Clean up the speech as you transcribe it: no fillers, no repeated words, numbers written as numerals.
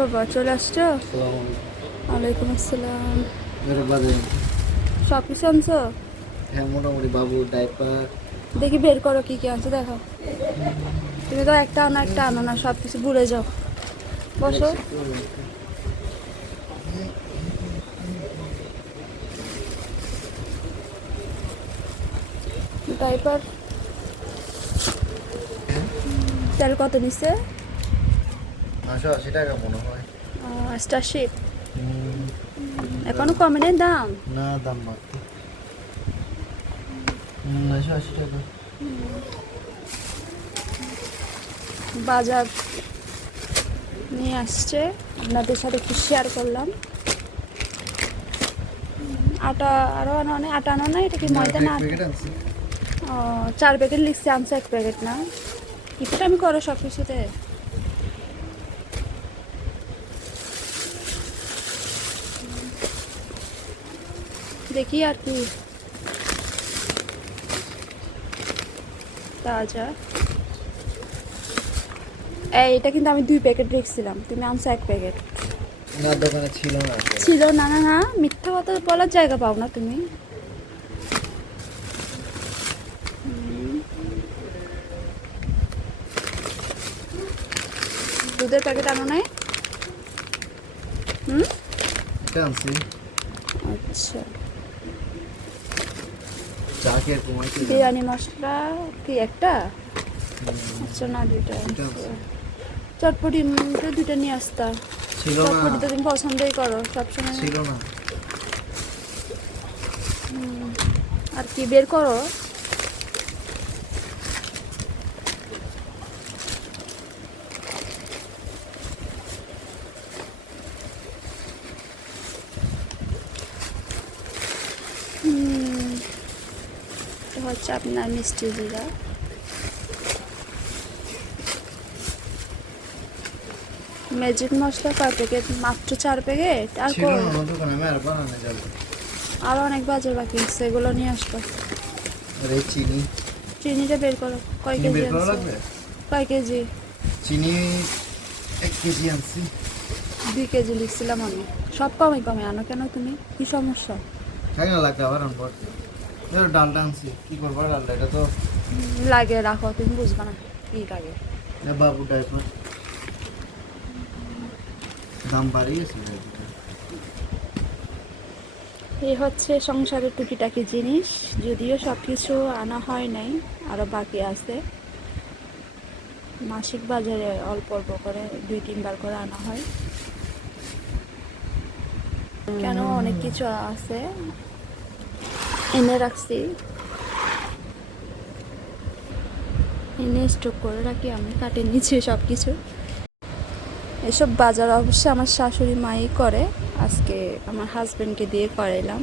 বাবা চলে আসছো? ওয়ালাইকুম আসসালাম। সব কিছু আনছো? হ্যাঁ, মোটামুটি বাবুর ডাইপার। দেখি বের করো কি কি আনছো দেখো। তুমি তো একটা আনো একটা আনো না, সব কিছু ভুলে যাও। বসো। ডাইপার তেল কত নিচ্ছে? 980 টাকা মনে হয়। স্টারশিপ হুম, এখনো কমে নেই দাম। না দাম মাত্র 980 টাকা। বাজার নিয়ে আসছে, আপনাদের সাথে একটু শেয়ার করলাম। আটা আরও আনো, অনেক আটা আনো না, এটা কি ময়দা না আটা? প্যাকেট আনছি। 4 প্যাকেট লিখছে, আনছে 1 প্যাকেট না। কিপটা আমি করো সব কিছুতে। দেখি আর কি তাজা। এটা কিন্তু আমি 2 প্যাকেট রেখেছিলাম, তুমি আনছো 1 প্যাকেট। না, দোকানে ছিল না আসলে। ছিল না না না, মিথ্যা কথা বলার জায়গা পাও না তুমি। দুধের প্যাকেট আনো নাই? হুম, এটা আনছি। আচ্ছা। চা খেয়ে ঘুমাইতে যাবো। বিরিয়ানি মশলা কি একটা? আচ্ছা না, 2টা এটা আনছো। আনছি। চটপটি তো 2টা নিয়ে আসতা। ছিল না, চটপটি তো তুমি পছন্দই করো সবসময়। ছিল না। আর কি বের করো। এটা হচ্ছে আপনার মিষ্টি জিরা। ম্যাজিক মশলা 5 প্যাকেট, মাত্র 4 প্যাকেট। আর ছিল কই? না আমার দোকানে, আমি আর বানানো যাবো। আরও অনেক বাজার বাকি আছে, এগুলো নিয়ে আসবো। আর এই চিনি। চিনিটা বের করো। কয় চিনি কেজি বের করা আনছো? লাগবে। কয় কেজি? চিনি 1 কেজি আনছি। 2 কেজি লিখছিলাম আমি। সব কমে কমে আনো কেন তুমি, কি সমস্যা? খাই না, লাগবে আবার আনবো। ডালটা আনছি, কি করবো ডালটা, এটা তো লাগে রাখো, তুমি বুঝবা না কি লাগে। বাবু ডাইপার দাম বাড়িয়েছে। এই হচ্ছে সংসারের টুকিটাকি জিনিস, যদিও সব কিছু আনা হয় নাই, আরও বাকি আছে। মাসিক বাজারে অল্প অল্প করে 2-3 বার করে আনা হয়। কেন অনেক কিছু আছে, এনে রাখছি, এনে স্টক করে রাখি আমি কাটের নিচে সব কিছু। এসব বাজার অবশ্যই আমার শাশুড়ি মাই করে, আজকে আমার হাজব্যান্ডকে দিয়ে করাইলাম।